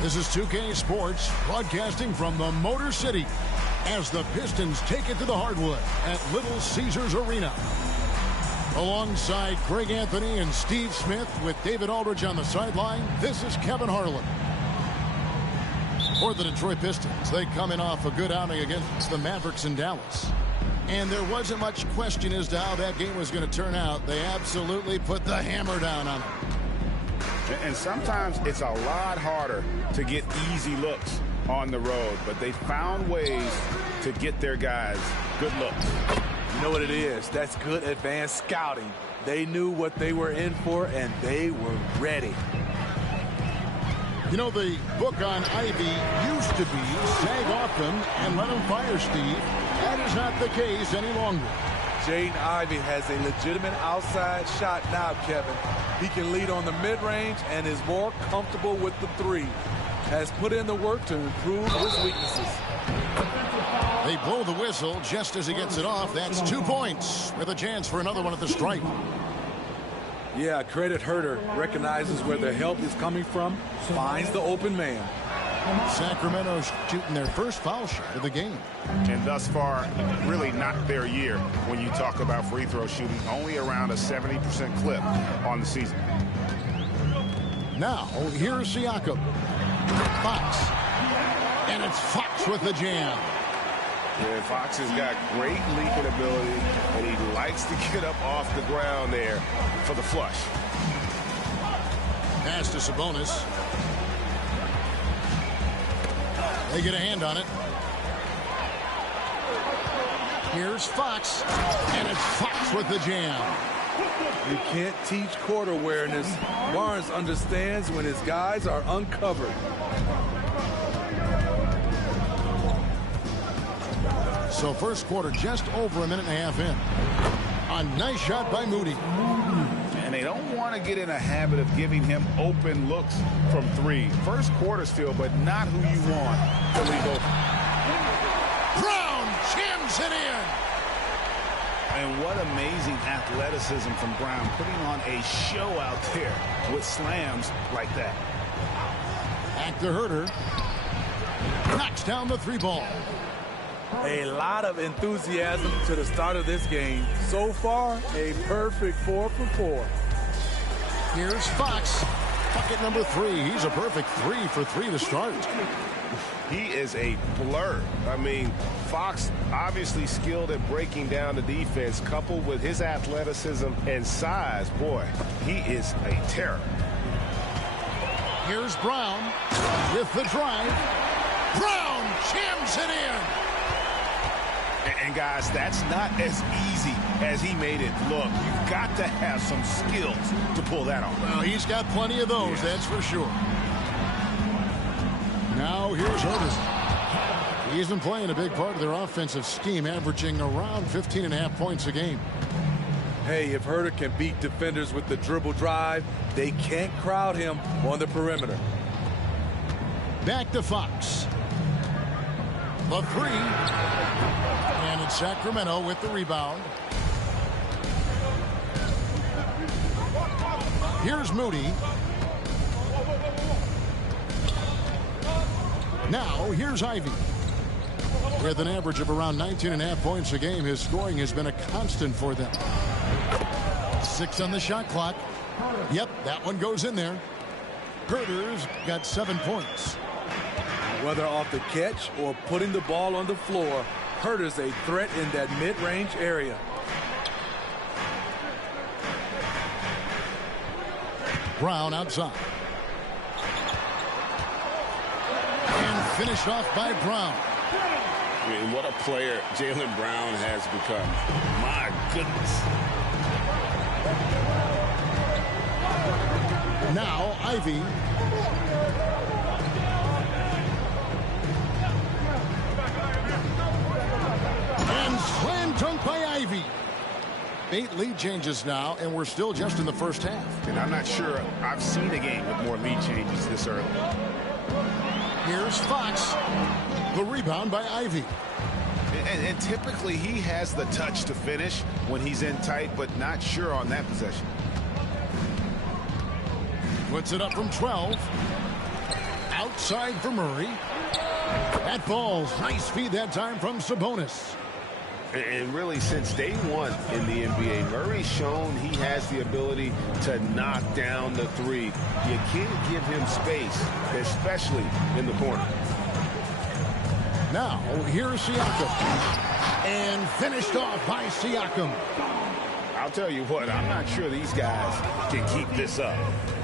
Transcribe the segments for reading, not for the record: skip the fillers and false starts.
This is 2K Sports, broadcasting from the Motor City as the Pistons take it to the hardwood at Little Caesars Arena. Alongside Greg Anthony and Steve Smith with David Aldridge on the sideline, this is Kevin Harlan. For the Detroit Pistons, they come in off a good outing against the Mavericks in Dallas. And there wasn't much question as to how that game was going to turn out. They absolutely put the hammer down on it. And sometimes it's a lot harder to get easy looks on the road, but they found ways to get their guys good looks. You know what it is? That's good advanced scouting. They knew what they were in for, and they were ready. You know, the book on Ivy used to be sag off him and let him fire Steve. That is not the case any longer. Jaden Ivey has a legitimate outside shot now, Kevin. He can lead on the mid-range and is more comfortable with the three. Has put in the work to improve his weaknesses. They blow the whistle just as he gets it off. That's 2 points with a chance for another one at the stripe. Yeah, credit Herter. Recognizes where the help is coming from. Finds the open man. Sacramento shooting their first foul shot of the game. And thus far, really not their year when you talk about free throw shooting. Only around a 70% clip on the season. Now, here's Siakam. Fox. And it's Fox with the jam. Yeah, Fox has got great leaping ability, and he likes to get up off the ground there for the flush. Pass to Sabonis. They get a hand on it. Here's Fox, and it's Fox with the jam. You can't teach court awareness. Barnes understands when his guys are uncovered. So first quarter just over a minute and a half in. A nice shot by Moody. And they don't want to get in a habit of giving him open looks from three. First quarter still, but not who you want to leave open. Brown jams it in. And what amazing athleticism from Brown, putting on a show out there with slams like that. Back to Herter. Knocks down the three ball. A lot of enthusiasm to the start of this game. So far, a perfect 4 for 4. Here's Fox. Bucket number 3. He's a perfect 3 for 3 to start. He is a blur. I mean, Fox obviously skilled at breaking down the defense, coupled with his athleticism and size. Boy, he is a terror. Here's Brown with the drive. Brown jams it in. And guys, that's not as easy as he made it look. You've got to have some skills to pull that off. Well, he's got plenty of those, that's for sure. Now here's Herter. He's been playing a big part of their offensive scheme, averaging around 15.5 points a game. Hey, if Herter can beat defenders with the dribble drive, they can't crowd him on the perimeter. Back to Fox. The 3. And it's Sacramento with the rebound. Here's Moody. Now, here's Ivy. With an average of around 19.5 points a game, his scoring has been a constant for them. 6 on the shot clock. Yep, that one goes in there. Herder's got 7 points. Whether off the catch or putting the ball on the floor, Herder's a threat in that mid-range area. Brown outside. And finished off by Brown. I mean, what a player Jaylen Brown has become. My goodness. Now, Ivy. And slam dunk by Ivy. 8 lead changes now, and we're still just in the first half. And I'm not sure I've seen a game with more lead changes this early. Here's Fox. The rebound by Ivy. And typically he has the touch to finish when he's in tight, but not sure on that possession. Puts it up from 12. Outside for Murray. That falls. Nice feed that time from Sabonis. And really, since day one in the NBA, Murray's shown he has the ability to knock down the three. You can't give him space, especially in the corner. Now, here's Siakam. And finished off by Siakam. I'll tell you what, I'm not sure these guys can keep this up.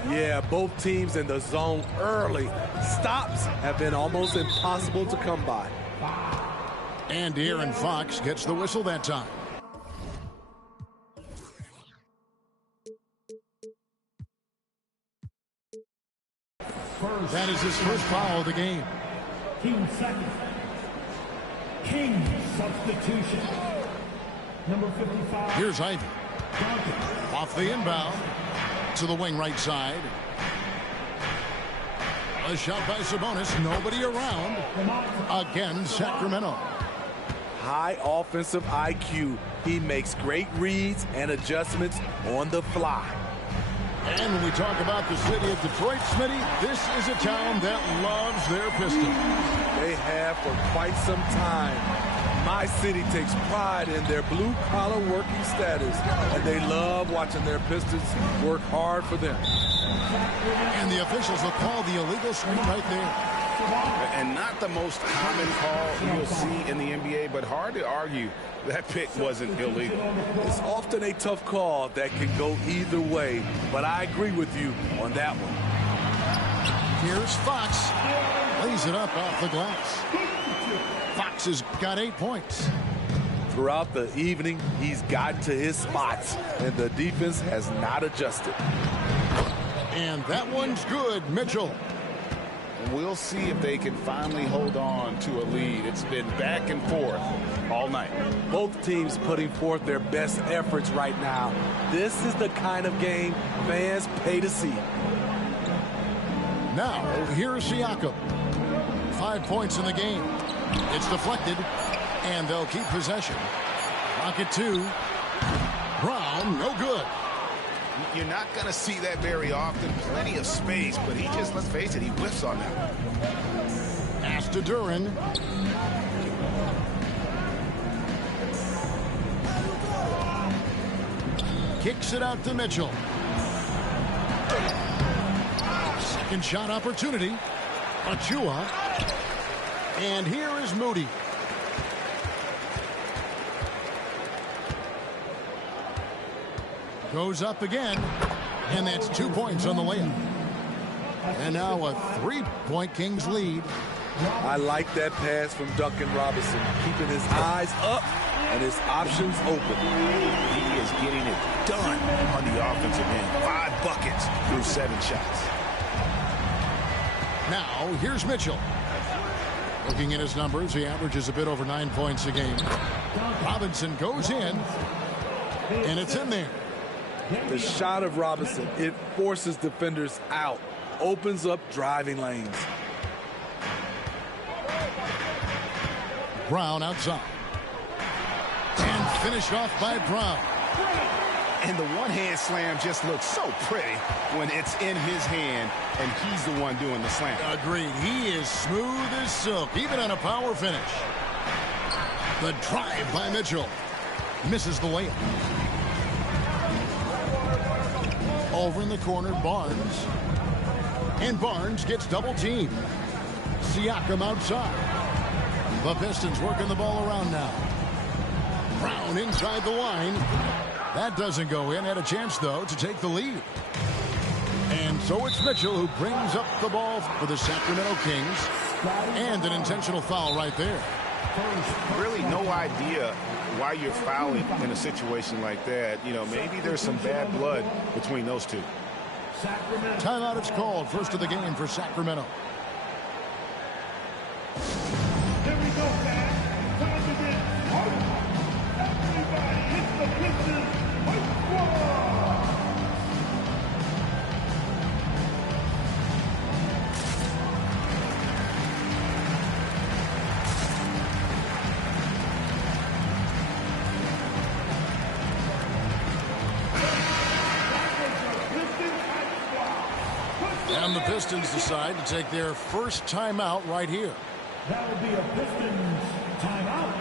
Yeah, both teams in the zone early. Stops have been almost impossible to come by. And Aaron Fox gets the whistle that time. That is his first foul of the game. Team second. King substitution. Number 55. Here's Ivy. Off the inbound to the wing right side. A shot by Sabonis. Nobody around. Again, Sacramento. High offensive IQ. He makes great reads and adjustments on the fly. And when we talk about the city of Detroit, Smitty, this is a town that loves their Pistons. They have for quite some time. My city takes pride in their blue-collar working status, and they love watching their Pistons work hard for them. And the officials will call the illegal screen right there. And not the most common call you'll see in the NBA, but hard to argue that pick wasn't illegal. It's often a tough call that can go either way, but I agree with you on that one. Here's Fox. Lays it up off the glass. Fox has got 8 points. Throughout the evening, he's gotten to his spots, and the defense has not adjusted. And that one's good, Mitchell. We'll see if they can finally hold on to a lead. It's been back and forth all night. Both teams putting forth their best efforts right now. This is the kind of game fans pay to see. Now, here's Siakam. 5 points in the game. It's deflected, and they'll keep possession. Rocket 2. Brown, no good. You're not going to see that very often. Plenty of space, but he just, let's face it, he whiffs on that one. Pass to Duran. Kicks it out to Mitchell. Second shot opportunity. Achua. And here is Moody. Goes up again. And that's 2 points on the layup. And now a 3-point Kings lead. I like that pass from Duncan Robinson, keeping his eyes up and his options open. He is getting it done on the offensive end. 5 buckets through 7 shots. Now, here's Mitchell. Looking at his numbers, he averages a bit over 9 points a game. Robinson goes in, and it's in there. The shot of Robinson, it forces defenders out, opens up driving lanes. Brown outside. And finished off by Brown. And the one-hand slam just looks so pretty when it's in his hand and he's the one doing the slam. Agreed. He is smooth as silk, even on a power finish. The drive by Mitchell. Misses the layup. Over in the corner, Barnes. And Barnes gets double-teamed. Siakam outside. The Pistons working the ball around now. Brown inside the line. That doesn't go in. Had a chance, though, to take the lead. And so it's Mitchell who brings up the ball for the Sacramento Kings. And an intentional foul right there. Really no idea why you're fouling in a situation like that. You know, maybe there's some bad blood between those two. Timeout is called. First of the game for Sacramento. Here we go, man. Time to get hype. Everybody, it's the Pistons Hype Squad. And the Pistons decide to take their first timeout right here. That will be a Pistons timeout.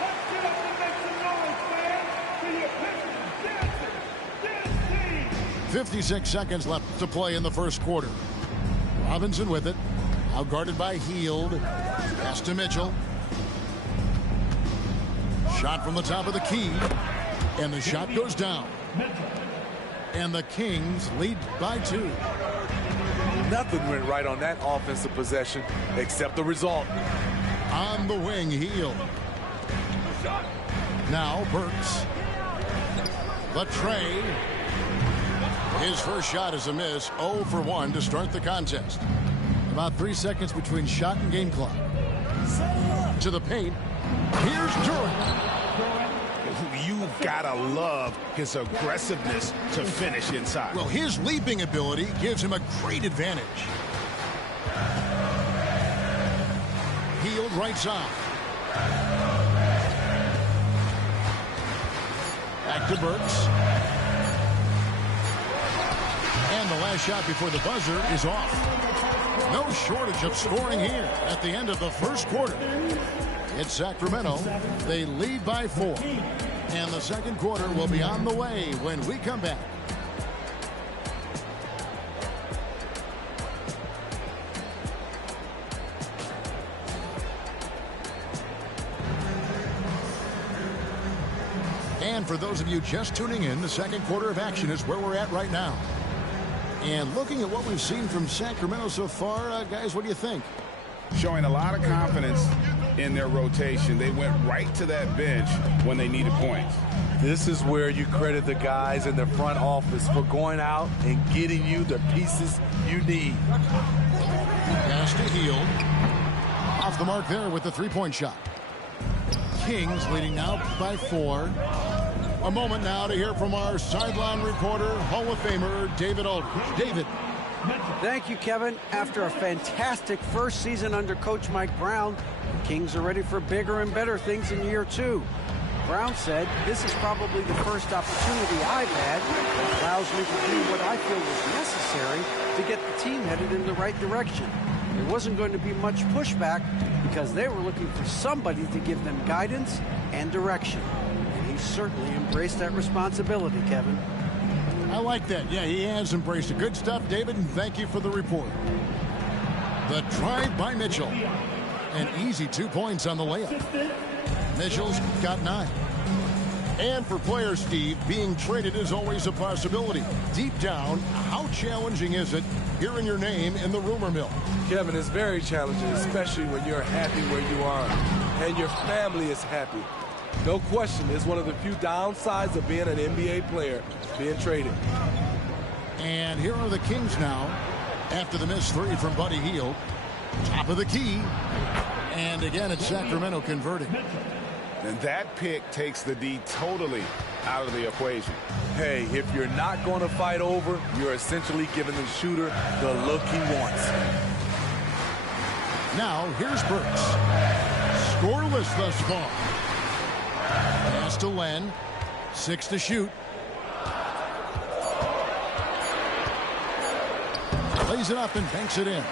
Let's get up and make some noise, man, for your Pistons dancing. This team. 56 seconds left to play in the first quarter. Robinson with it. Out guarded by Hield. Pass to Mitchell. Shot from the top of the key. And the shot goes down. And the Kings lead by 2. Nothing went right on that offensive possession except the result. On the wing, Hield. Now Burks. The tray. His first shot is a miss. 0 for 1 to start the contest. About 3 seconds between shot and game clock. To the paint. Here's Durant. You've got to love his aggressiveness to finish inside. Well, his leaping ability gives him a great advantage. Hield right side. Back to Burks. And the last shot before the buzzer is off. No shortage of scoring here at the end of the first quarter. It's Sacramento. They lead by 4. And the second quarter will be on the way when we come back. And for those of you just tuning in, the second quarter of action is where we're at right now. And looking at what we've seen from Sacramento so far, guys, what do you think? Showing a lot of confidence in their rotation. They went right to that bench when they needed points. This is where you credit the guys in the front office for going out and getting you the pieces you need. Pass to Hield. Off the mark there with the three-point shot. Kings leading now by 4. A moment now to hear from our sideline reporter, Hall of Famer David Aldridge. David. Thank you, Kevin. After a fantastic first season under Coach Mike Brown, the Kings are ready for bigger and better things in year 2. Brown said, "This is probably the first opportunity I've had that allows me to do what I feel was necessary to get the team headed in the right direction." There wasn't going to be much pushback because they were looking for somebody to give them guidance and direction. And he certainly embraced that responsibility, Kevin. I like that. Yeah, he has embraced it. Good stuff, David, and thank you for the report. The drive by Mitchell. An easy 2 points on the layup. Mitchell's got 9. And for players, Steve, being traded is always a possibility. Deep down, how challenging is it hearing your name in the rumor mill? Kevin, it's very challenging, especially when you're happy where you are and your family is happy. No question, it's one of the few downsides of being an NBA player, being traded. And here are the Kings now after the missed 3 from Buddy Hield. Top of the key. And again, it's Sacramento converting. And that pick takes the D totally out of the equation. Hey, if you're not going to fight over, you're essentially giving the shooter the look he wants. Now, here's Burks. Scoreless thus far. Pass to Len. 6 to shoot. Lays it up and banks it in.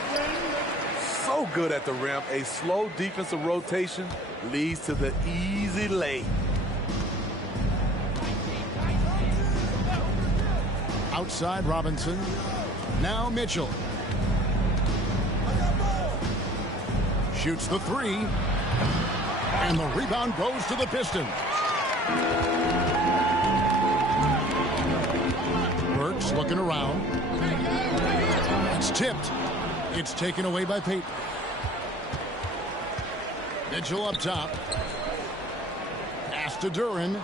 So good at the rim. A slow defensive rotation leads to the easy lay. Outside Robinson. Now Mitchell. Shoots the 3. And the rebound goes to the Pistons. Burks looking around. It's tipped. It's taken away by Payton. Mitchell up top. Pass to Duran.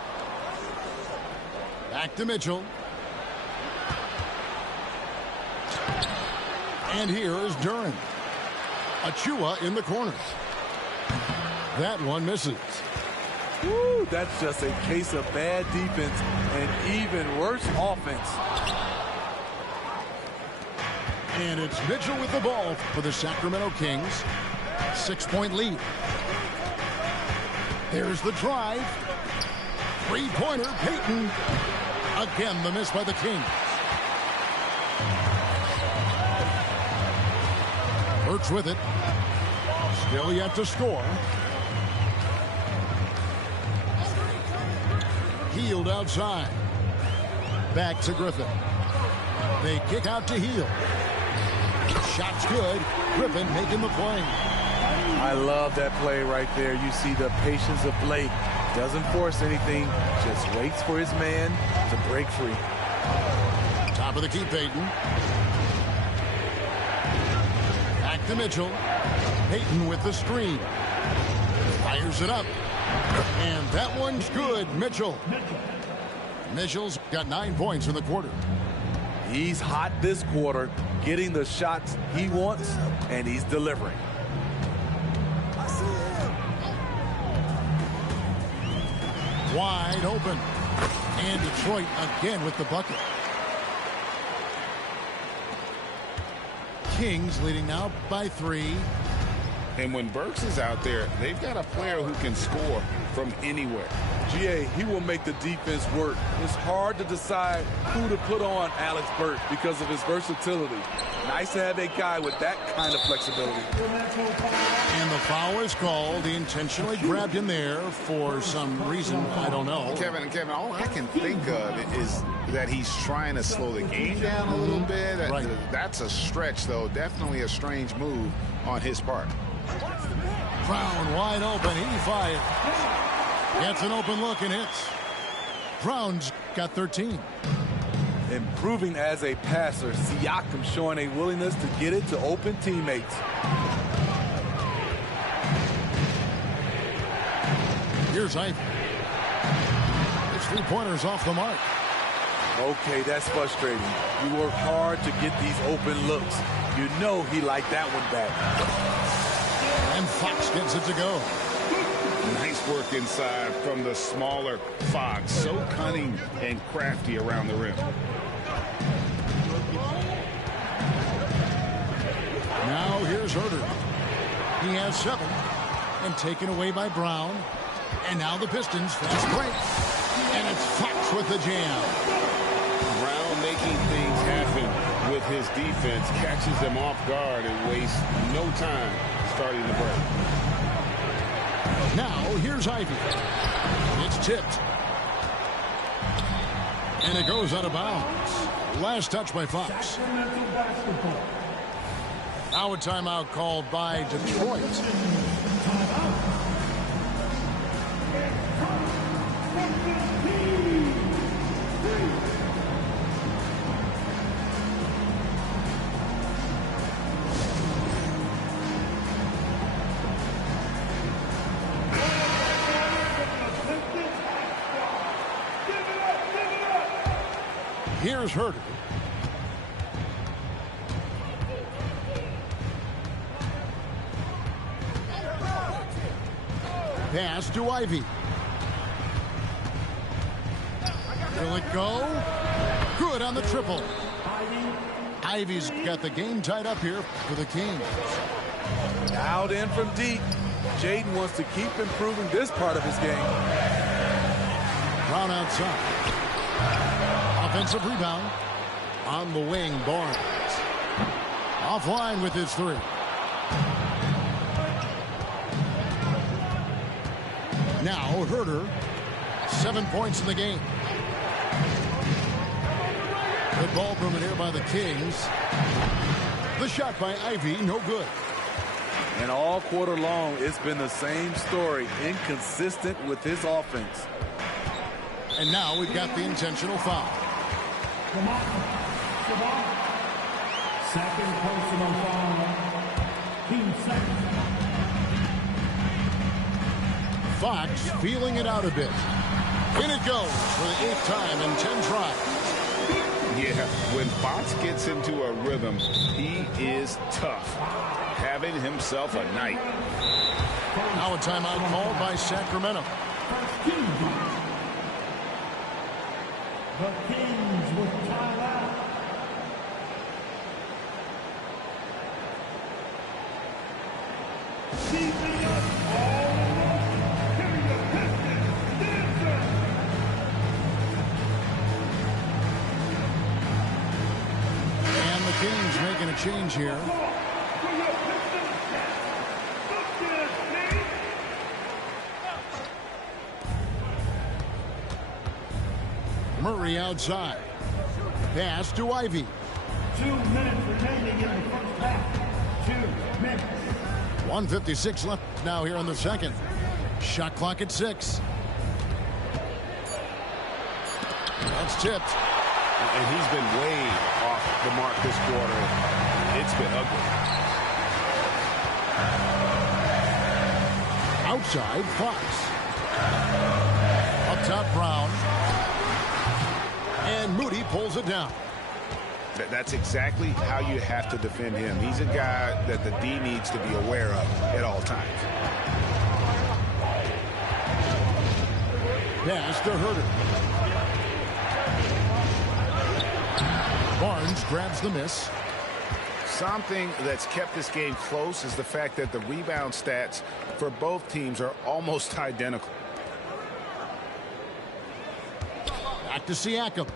Back to Mitchell. And here is Duran. Achua in the corner. That one misses. Woo, that's just a case of bad defense and even worse offense. And it's Mitchell with the ball for the Sacramento Kings. 6-point lead. There's the drive. Three-pointer, Payton. Again, the miss by the Kings. Burks with it. Still yet to score. Healed outside. Back to Griffin. They kick out to Heal. Shot's good. Griffin making the play. I love that play right there. You see the patience of Blake. Doesn't force anything. Just waits for his man to break free. Top of the key, Payton. Back to Mitchell. Payton with the screen. Fires it up. And that one's good. Mitchell. Mitchell's got 9 points in the quarter. He's hot this quarter, getting the shots he wants, and he's delivering. Wide open. And Detroit again with the bucket. Kings leading now by 3. And when Burks is out there, they've got a player who can score from anywhere. GA, he will make the defense work. It's hard to decide who to put on Alex Burks because of his versatility. Nice to have a guy with that kind of flexibility. And the foul is called. He intentionally grabbed him there for some reason. I don't know. Kevin, all I can think of is that he's trying to slow the game down a little bit. Right. That's a stretch, though. Definitely a strange move on his part. Brown wide open. He fires. Gets an open look and hits. Brown's got 13. Improving as a passer, Siakam showing a willingness to get it to open teammates. Here's Ivy. It's 3-pointers off the mark. Okay, that's frustrating. You work hard to get these open looks. You know he liked that one back. And Fox gets it to go. Nice work inside from the smaller Fox. So cunning and crafty around the rim. Now here's Herter. He has 7 and taken away by Brown. And now the Pistons fast break. And it's Fox with the jam. Brown making things happen with his defense. Catches them off guard and wastes no time starting the break. Now here's Ivy. It's tipped. And it goes out of bounds. Last touch by Fox. Now a timeout called by Detroit. Here's Herter. Pass to Ivy. Will it go? Good on the triple. Ivy's got the game tied up here for the Kings. Out in from deep. Jaden wants to keep improving this part of his game. Brown outside. Offensive rebound. On the wing, Barnes. Offline with his three. Now Herter. 7 points in the game. Good ball movement here by the Kings. The shot by Ivy, no good. And all quarter long, it's been the same story. Inconsistent with his offense. And now we've got the intentional foul. Second personal foul. Team second. Fox feeling it out a bit. In it goes for the 8th time in 10 tries. Yeah, when Fox gets into a rhythm, he is tough. Having himself a night. Now a timeout called by Sacramento. The Kings with timeout. Season up all around. Carry the Pistons. Dancer. And the Kings making a change here. Murray outside. Pass to Ivy. 2 minutes remaining in the first half. 2 minutes. 1:56 left now here in the second. Shot clock at 6. That's tipped. And he's been way off the mark this quarter. It's been ugly. Outside, Fox. Up top, Brown. And Moody pulls it down. That's exactly how you have to defend him. He's a guy that the D needs to be aware of at all times. Pass to Herter. Barnes grabs the miss. Something that's kept this game close is the fact that the rebound stats for both teams are almost identical. Back to Siakam.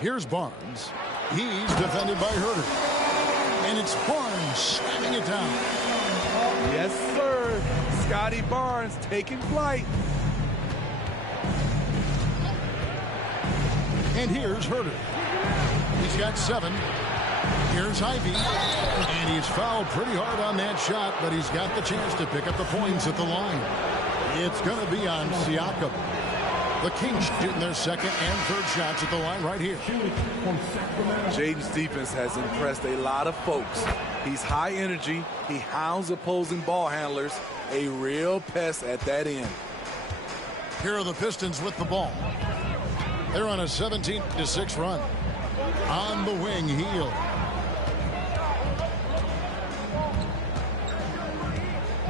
Here's Barnes. He's defended by Herter. And it's Barnes slamming it down. Yes, sir. Scotty Barnes taking flight. And here's Herter. He's got 7. Here's Ivy. And he's fouled pretty hard on that shot, but he's got the chance to pick up the points at the line. It's going to be on Siakam. The Kings getting their second and third shots at the line right here. Jaden's defense has impressed a lot of folks. He's high energy. He hounds opposing ball handlers. A real pest at that end. Here are the Pistons with the ball. They're on a 17-6 run. On the wing, Heel.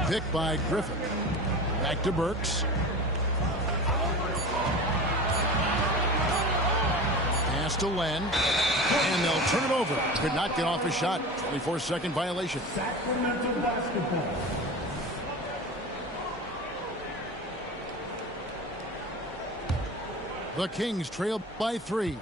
Picked by Griffin. Back to Burks. Pass to Len. And they'll turn it over. Could not get off a shot. 24-second violation. Sacramento basketball. The Kings trail by 3.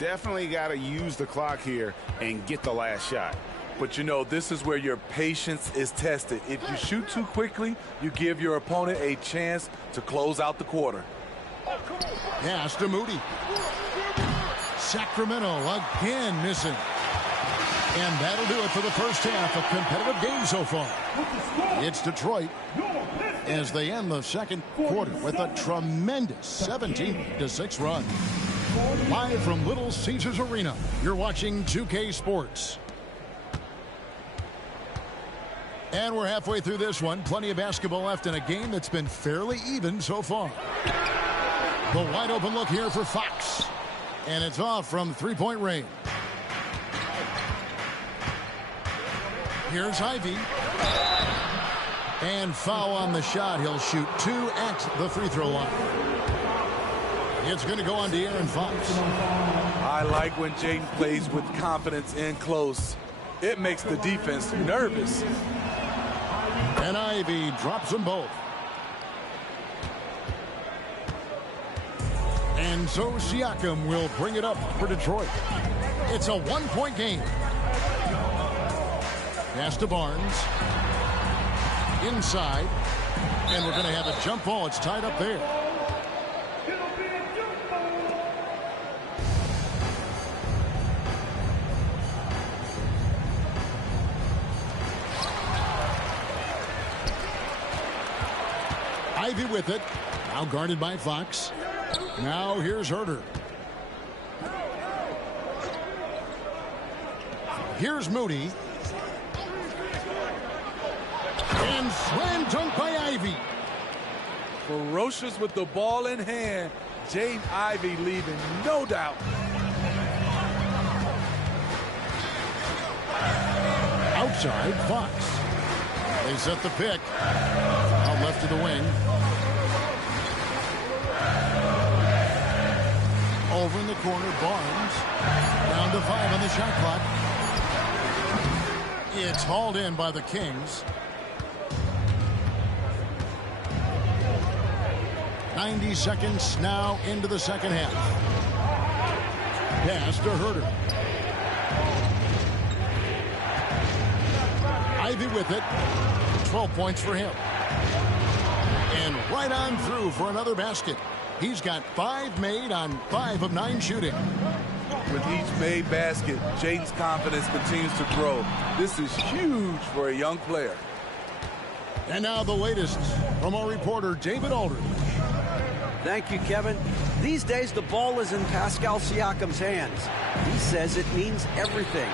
Definitely got to use the clock here and get the last shot. But you know, this is where your patience is tested. If you shoot too quickly, you give your opponent a chance to close out the quarter. Pass to Moody. Sacramento again missing. And that'll do it for the first half. A competitive game so far. It's Detroit as they end the second quarter with a tremendous 17-6 run. Live from Little Caesars Arena, you're watching 2K Sports. And we're halfway through this one. Plenty of basketball left in a game that's been fairly even so far. The wide open look here for Fox. And it's off from 3-point range. Here's Ivy. And foul on the shot. He'll shoot 2 at the free throw line. It's going to go on to Aaron Fox. I like when Jaden plays with confidence in close. It makes the defense nervous. And Ivy drops them both. And so Siakam will bring it up for Detroit. It's a 1-point game. Pass to Barnes. Inside. And we're going to have a jump ball. It's tied up there. Ivy with it. Now guarded by Fox. Now here's Herter. Here's Moody. And slam dunk by Ivy. Ferocious with the ball in hand. Jaden Ivey leaving no doubt. Outside, Fox. They set the pick. Out left to the wing. Over in the corner, Barnes. Down to 5 on the shot clock. It's hauled in by the Kings. 90 seconds now into the second half. Pass to Herter. Ivy with it. 12 points for him. And right on through for another basket. He's got 5 made on 5 of 9 shooting. With each made basket, Jaden's confidence continues to grow. This is huge for a young player. And now the latest from our reporter, David Aldridge. Thank you, Kevin. These days, the ball is in Pascal Siakam's hands. He says it means everything.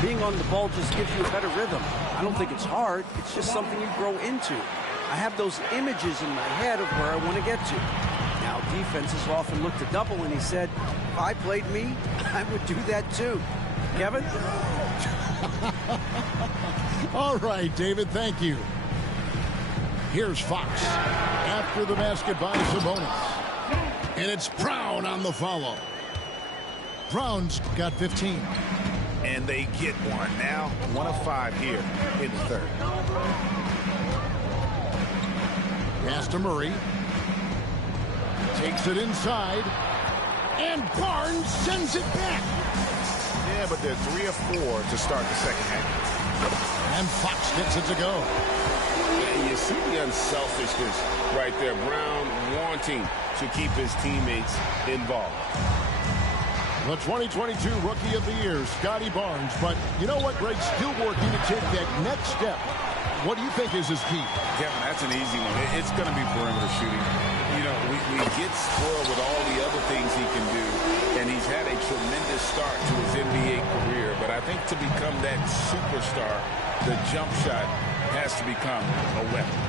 Being on the ball just gives you a better rhythm. I don't think it's hard. It's just something you grow into. I have those images in my head of where I want to get to. Now, defenses often look to double, and he said, if I played me, I would do that too. Kevin? All right, David, thank you. Here's Fox after the basket by Sabonis. And it's Brown on the follow. Brown's got 15. And they get one now. 1 of 5 here in the third. Pass to Murray. Takes it inside. And Barnes sends it back. Yeah, but they're 3 of 4 to start the second half. And Fox gets it to go. And you see the unselfishness right there. Brown wanting to keep his teammates involved. The 2022 Rookie of the Year, Scotty Barnes. But you know what, Greg? Still working to take that next step. What do you think is his key? Kevin, that's an easy one. It's going to be perimeter shooting. You know, we get spoiled with all the other things he can do, and he's had a tremendous start to his NBA career. But I think to become that superstar, the jump shot has to become a weapon.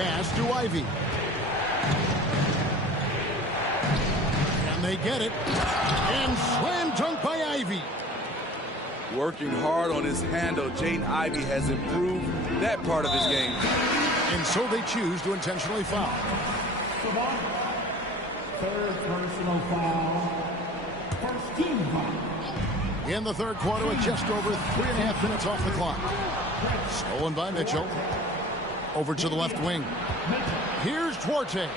Pass to Ivy. And they get it. And slam dunk by Ivy. Working hard on his handle, Jaden Ivey has improved that part of his game. And so they choose to intentionally foul. Third personal foul. First team foul. In the third quarter with just over 3.5 minutes off the clock. Stolen by Mitchell. Over to the left wing. Here's Duarte.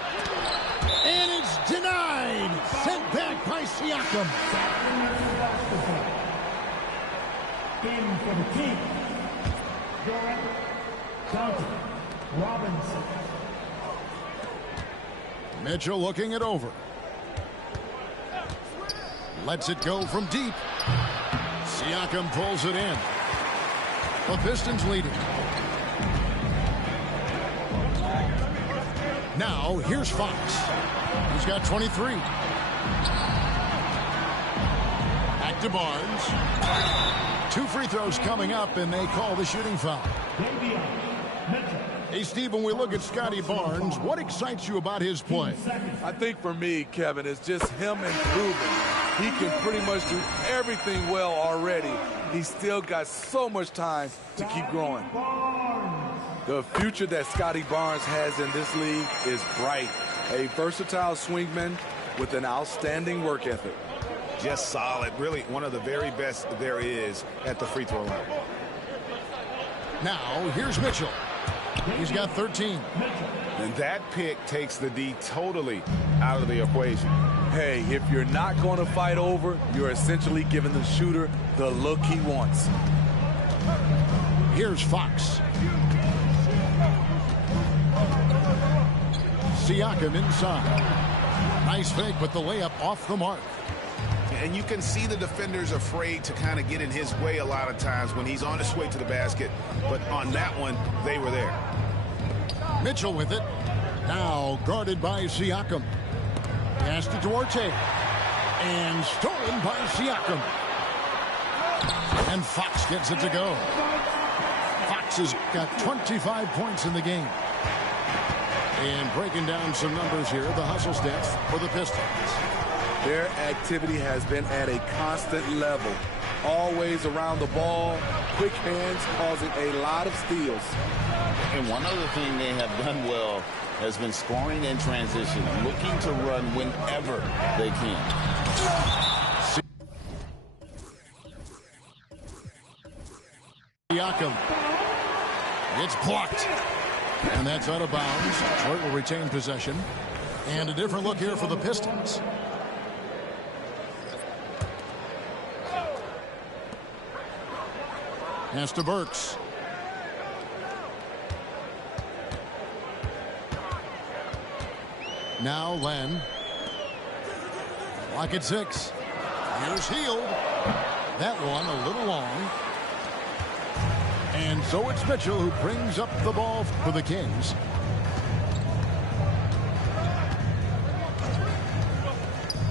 And it's denied. Sent back by Siakam. In for the team. Durant, Johnson, Robinson. Mitchell looking it over. Lets it go from deep. Siakam pulls it in. The Pistons leading. Now, here's Fox. He's got 23. Back to Barnes. 2 free throws coming up, and they call the shooting foul. Hey, Steve, when we look at Scotty Barnes, what excites you about his play? I think for me, Kevin, it's just him improving. He can pretty much do everything well already. He's still got so much time to keep growing. The future that Scotty Barnes has in this league is bright. A versatile swingman with an outstanding work ethic. Just solid. Really one of the very best there is at the free throw line. Now, here's Mitchell. He's got 13. And that pick takes the D totally out of the equation. Hey, if you're not going to fight over, you're essentially giving the shooter the look he wants. Here's Fox. Siakam inside. Nice fake, but the layup off the mark. And you can see the defenders afraid to kind of get in his way a lot of times when he's on his way to the basket. But on that one, they were there. Mitchell with it. Now guarded by Siakam. Pass to Duarte. And stolen by Siakam. And Fox gets it to go. Fox has got 25 points in the game. And breaking down some numbers here, the hustle stats for the Pistons. Their activity has been at a constant level. Always around the ball, quick hands causing a lot of steals. And one other thing they have done well has been scoring in transition, looking to run whenever they can. Siakam. It's blocked. And that's out of bounds. Detroit will retain possession. And a different look here for the Pistons. Pass to Burks. Now Len. Lock at 6. Here's Hield. That one a little long. And so it's Mitchell who brings up the ball for the Kings.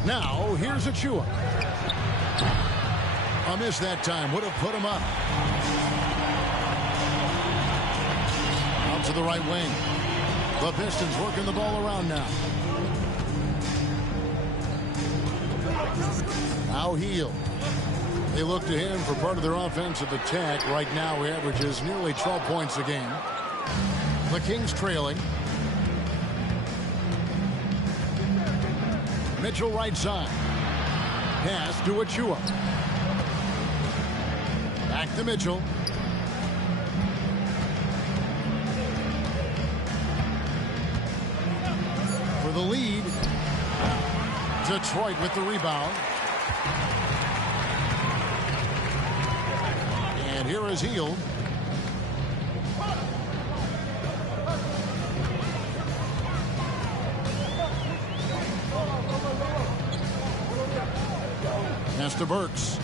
Now here's Achua. A miss that time. Would have put him up. Out to the right wing. The Pistons working the ball around now. Now Hield. They look to him for part of their offensive attack. Right now he averages nearly 12 points a game. The Kings trailing. Mitchell right side. Pass to Achua. Back to Mitchell. For the lead. Detroit with the rebound. And here is Hield. Pass to Burks.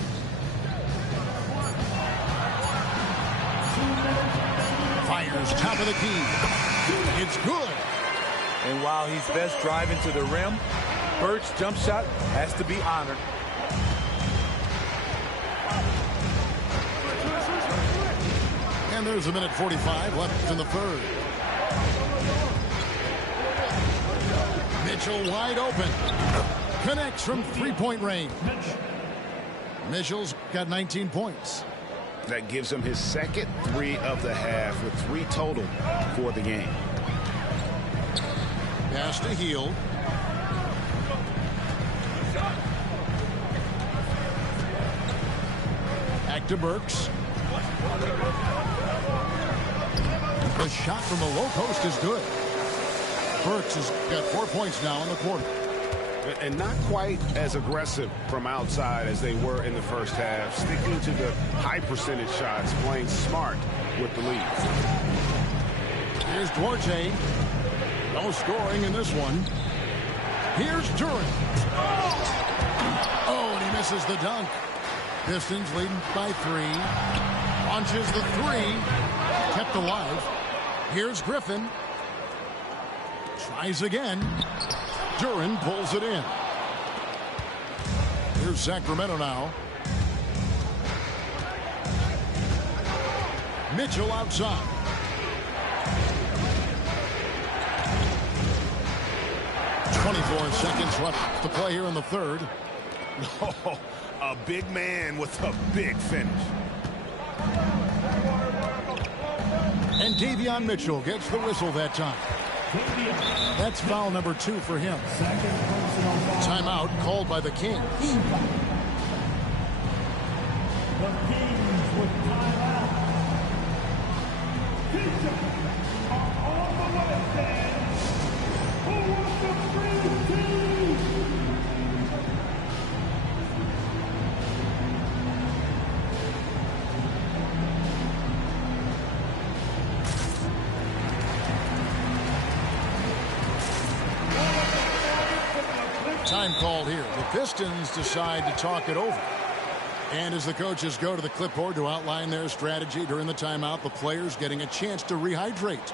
Fires top of the key. It's good. And while he's best driving to the rim, Burks' jump shot has to be honored. And there's a minute 45 left in the third. Mitchell wide open. Connects from three-point range. Mitchell's got 19 points. That gives him his second 3 of the half with 3 total for the game. Pass to Hield. Back to Burks. The shot from the low post is good. Burks has got 4 points now in the quarter. And not quite as aggressive from outside as they were in the first half. Sticking to the high percentage shots, playing smart with the lead. Here's Duarte. No scoring in this one. Here's Durant. Oh, and he misses the dunk. Pistons leading by 3. Launches the 3. Kept alive. Here's Griffin. Tries again. Durant pulls it in. Here's Sacramento now. Mitchell outside. .24 seconds left to play here in the third. Oh, a big man with a big finish. And Davion Mitchell gets the whistle that time. That's foul number 2 for him. Timeout called by the Kings. The Kings with timeout. Pistons are on the right stand. Who wants the free team? Time called here. The Pistons decide to talk it over. And as the coaches go to the clipboard to outline their strategy during the timeout, the players getting a chance to rehydrate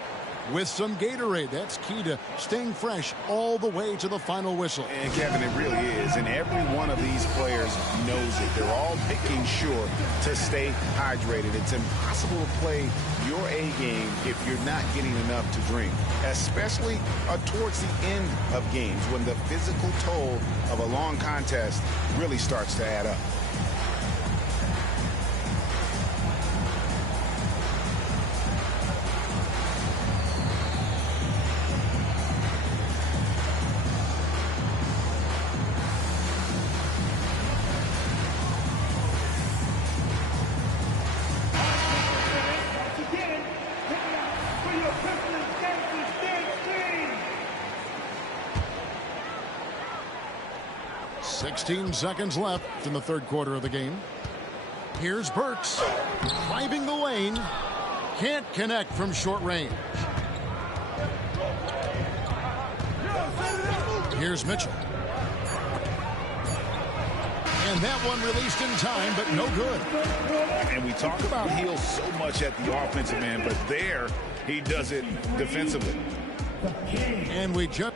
with some Gatorade. That's key to staying fresh all the way to the final whistle. And Kevin, it really is. And every one of these players knows it. They're all making sure to stay hydrated. It's impossible to play your A game if you're not getting enough to drink, especially towards the end of games when the physical toll of a long contest really starts to add up. Once again, pick it up for your Pistons Gangsters Dance Team. 16 seconds left in the third quarter of the game. Here's Burks driving the lane. Can't connect from short range. Here's Mitchell. And that one released in time, but no good. And we talk about Hill so much at the offensive end, but there he does it defensively. And we just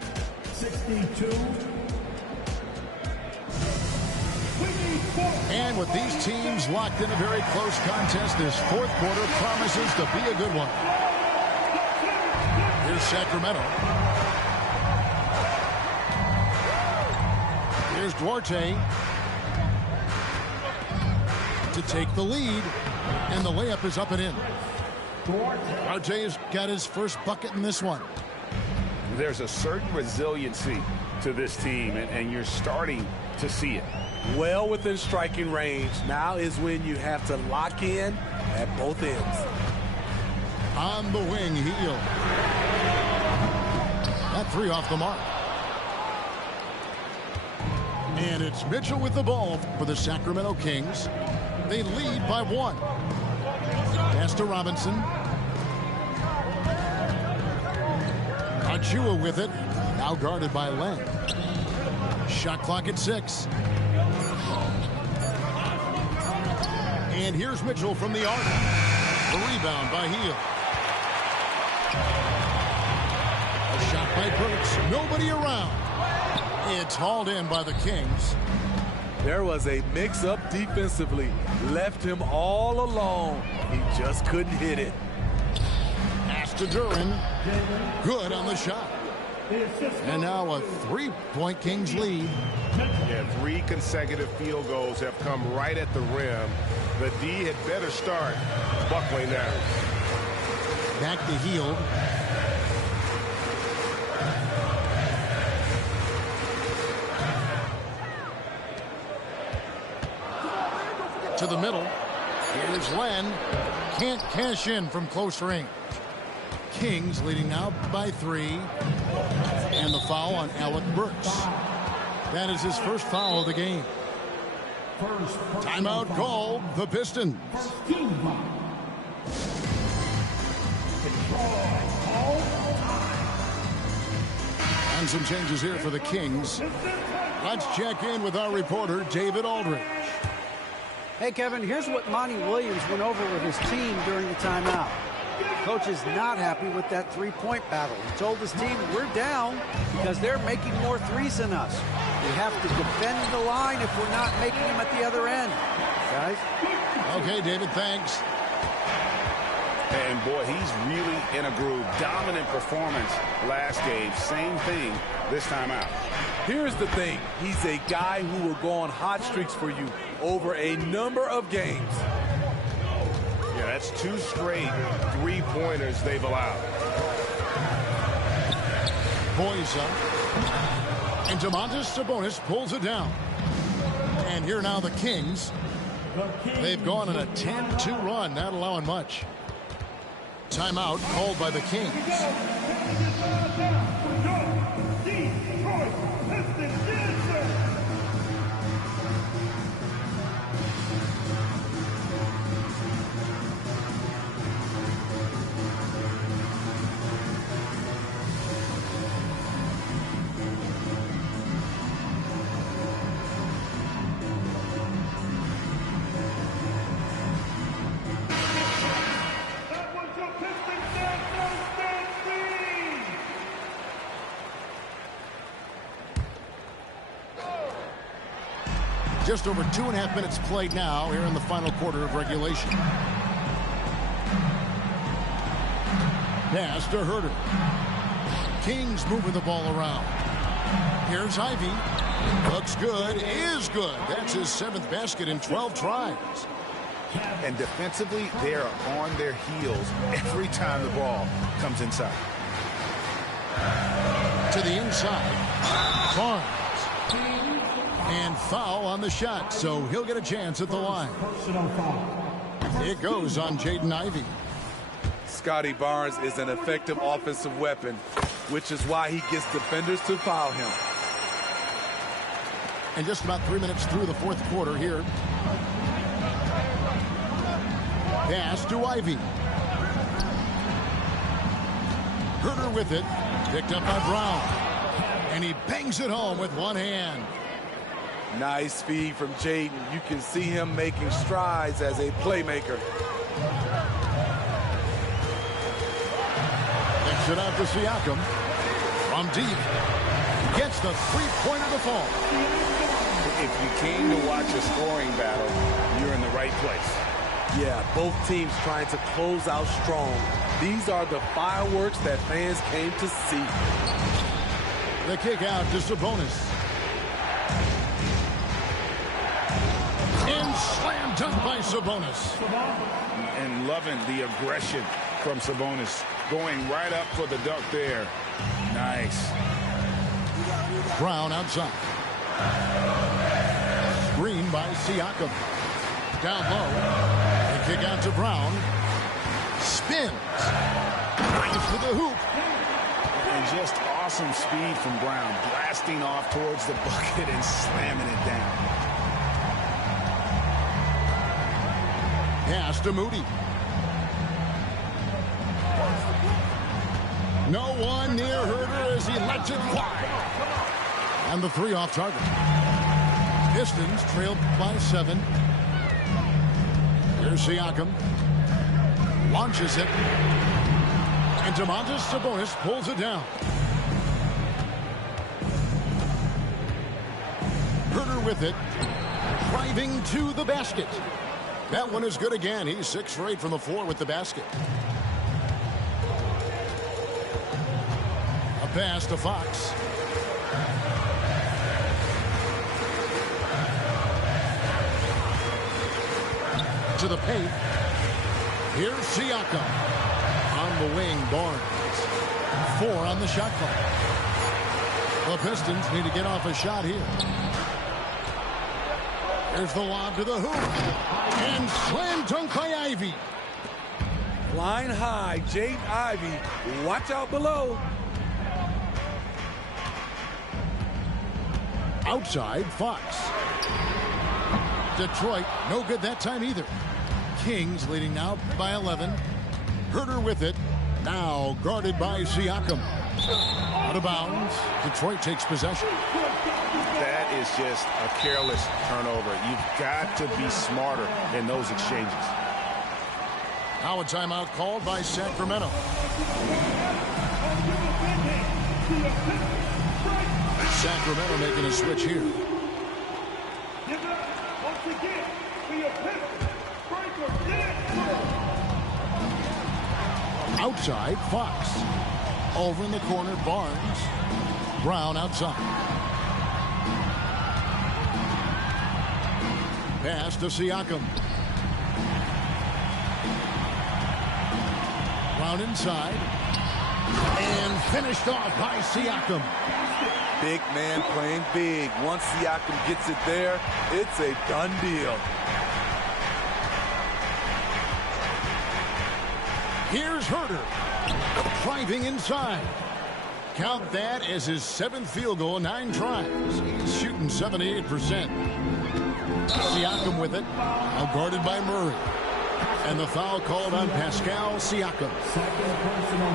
62. And with these teams locked in a very close contest, this fourth quarter promises to be a good one. Here's Sacramento. Here's Duarte to take the lead, and the layup is up and in. Duarte has got his first bucket in this one. There's a certain resiliency to this team, and you're starting to see it. Well within striking range. Now is when you have to lock in at both ends. On the wing, Hill. That three off the mark. And it's Mitchell with the ball for the Sacramento Kings. They lead by 1. Pass to Robinson. Achua with it. Now guarded by Len. Shot clock at 6. And here's Mitchell from the arc. The rebound by Hill. A shot by Burks. Nobody around. It's hauled in by the Kings. There was a mix-up defensively. Left him all alone. He just couldn't hit it. Pass to Duran. Good on the shot. And now a 3-point Kings lead. Yeah, 3 consecutive field goals have come right at the rim. The D had better start buckling down. Back to Hield. To the middle. Here's Len. Can't cash in from close range. Kings leading now by 3. And the foul on Alec Burks. That is his first foul of the game. Timeout called the Pistons. And some changes here for the Kings. Let's check in with our reporter, David Aldridge. Hey, Kevin, here's what Monty Williams went over with his team during the timeout. Coach is not happy with that three-point battle. He told his team, we're down because they're making more threes than us. We have to defend the line if we're not making them at the other end. Guys? Okay, David, thanks. And, boy, he's really in a groove. Dominant performance last game. Same thing this time out. Here's the thing. He's a guy who will go on hot streaks for you over a number of games. Yeah, that's 2 straight three-pointers they've allowed. Boys up. And Domantas Sabonis pulls it down. And here now the Kings. They've gone on a 10-2 run, not allowing much. Timeout called by the Kings. Just over 2.5 minutes played now here in the final quarter of regulation. Pass to Herter. Kings moving the ball around. Here's Ivy. Looks good. Is good. That's his 7th basket in 12 tries. And defensively, they're on their heels every time the ball comes inside. To the inside. Barnes. And foul on the shot, so he'll get a chance at the line. It goes on Jaden Ivey. Scotty Barnes is an effective offensive weapon, which is why he gets defenders to foul him. And just about 3 minutes through the 4th quarter here. Pass to Ivy. Herter with it. Picked up by Brown. And he bangs it home with one hand. Nice feed from Jaden. You can see him making strides as a playmaker. Kicks it out to Siakam. From deep. Gets the three-pointer to fall. If you came to watch a scoring battle, you're in the right place. Yeah, both teams trying to close out strong. These are the fireworks that fans came to see. The kick out to Sabonis. And slam dunk by Sabonis. And loving the aggression from Sabonis. Going right up for the dunk there. Nice. Brown outside. Screen by Siakam. Down low. The kick out to Brown. Spins. Drives to the hoop. And just awesome speed from Brown. Blasting off towards the bucket and slamming it down. Pass to Moody. No one near Herter as he lets it fly. And the 3 off target. Pistons trailed by 7. Here's Siakam. Launches it. And Domantas Sabonis pulls it down. Herter with it. Driving to the basket. That one is good again. He's 6 for 8 from the floor with the basket. A pass to Fox. To the paint. Here's Siakam. On the wing, Barnes. 4 on the shot clock. The Pistons need to get off a shot here. Here's the lob to the hoop. And slam dunk by Ivy. Flying high, Jaden Ivey. Watch out below. Outside, Fox. Detroit, no good that time either. Kings leading now by 11. Herter with it. Now guarded by Siakam. Out of bounds. Detroit takes possession. That is just a careless turnover. You've got to be smarter in those exchanges. Now a timeout called by Sacramento. Sacramento making a switch here. Outside, Fox. Over in the corner, Barnes. Brown outside. Pass to Siakam. Brown inside. And finished off by Siakam. Big man playing big. Once Siakam gets it there, it's a done deal. Here's Herter. Driving inside. Count that as his 7th field goal in 9 tries. He's shooting 78%. Siakam with it. Now guarded by Murray. And the foul called on Pascal Siakam.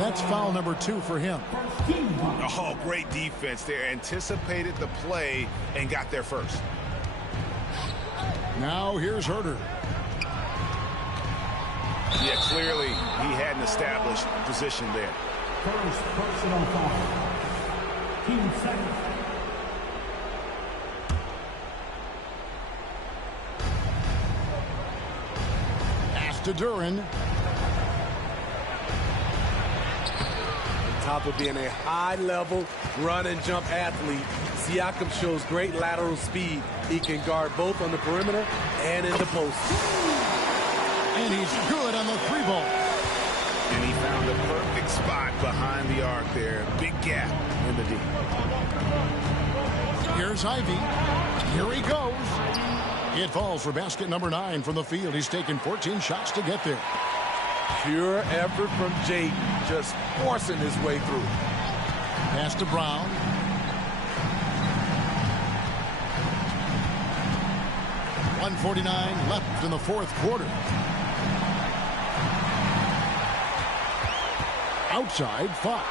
That's foul number 2 for him. Oh, great defense there. Anticipated the play and got there first. Now here's Herter. Yeah, clearly he had an established position there. First personal foul. Team second. Pass to Duran. On top of being a high-level run-and-jump athlete, Siakam shows great lateral speed. He can guard both on the perimeter and in the post. And he's good on the 3-ball. And he found the perfect spot behind the arc there. Big gap in the D. Here's Ivy. Here he goes. It falls for basket number 9 from the field. He's taken 14 shots to get there. Pure effort from Jaden, just forcing his way through. Pass to Brown. .149 left in the 4th quarter. Outside, Fox.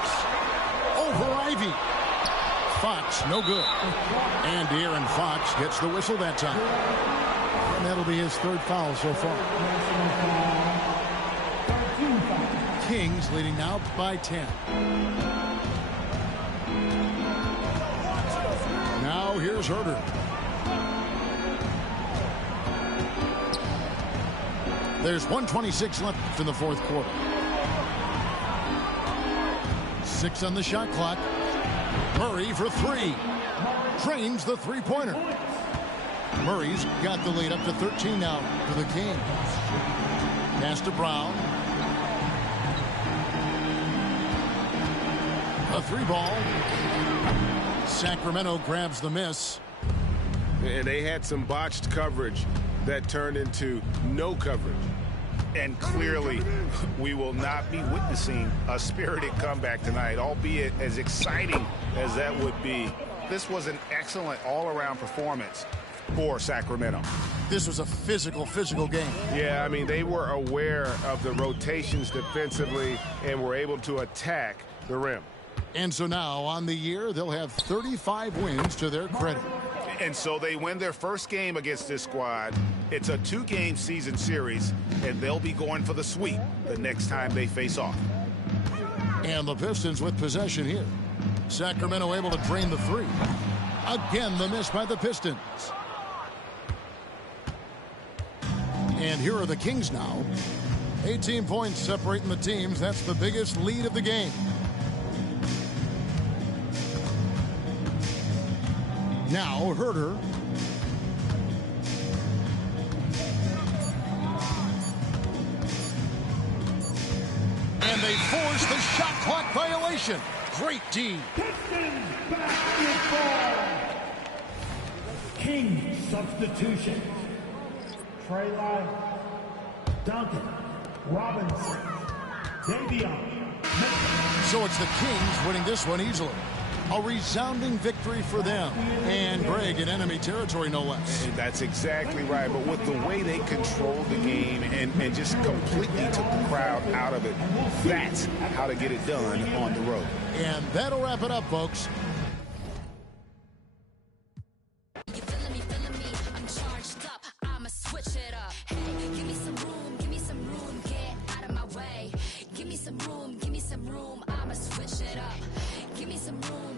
Over Ivy. Fox, no good. And De'Aaron Fox gets the whistle that time. And that'll be his 3rd foul so far. Kings leading now by 10. Now here's Herter. There's 1:26 left in the 4th quarter. 6 on the shot clock. Murray for 3. Drains the 3-pointer. Murray's got the lead up to 13 now for the Kings. Pass to Brown. A 3-ball. Sacramento grabs the miss. And they had some botched coverage that turned into no coverage. And clearly, we will not be witnessing a spirited comeback tonight, albeit as exciting as that would be. This was an excellent all-around performance for Sacramento. This was a physical game. Yeah, I mean, they were aware of the rotations defensively and were able to attack the rim. And so now, on the year, they'll have 35 wins to their credit. And so they win their first game against this squad. It's a 2-game season series, and they'll be going for the sweep the next time they face off. And the Pistons with possession here. Sacramento able to drain the 3. Again, the miss by the Pistons. And here are the Kings now. 18 points separating the teams. That's the biggest lead of the game. Now Herter. And they force the shot clock violation. Great D. Pistons basketball. King substitution. Traylon, Duncan, Robinson, Davion. So it's the Kings winning this one easily. A resounding victory for them. And Greg in enemy territory, no less. And that's exactly right. But with the way they controlled the game and just completely took the crowd out of it, that's how to get it done on the road. And that'll wrap it up, folks. You feeling me, I'm charged up, I'ma switch it up. Hey, give me some room, get out of my way. Give me some room, I'ma switch it up. Give me some room.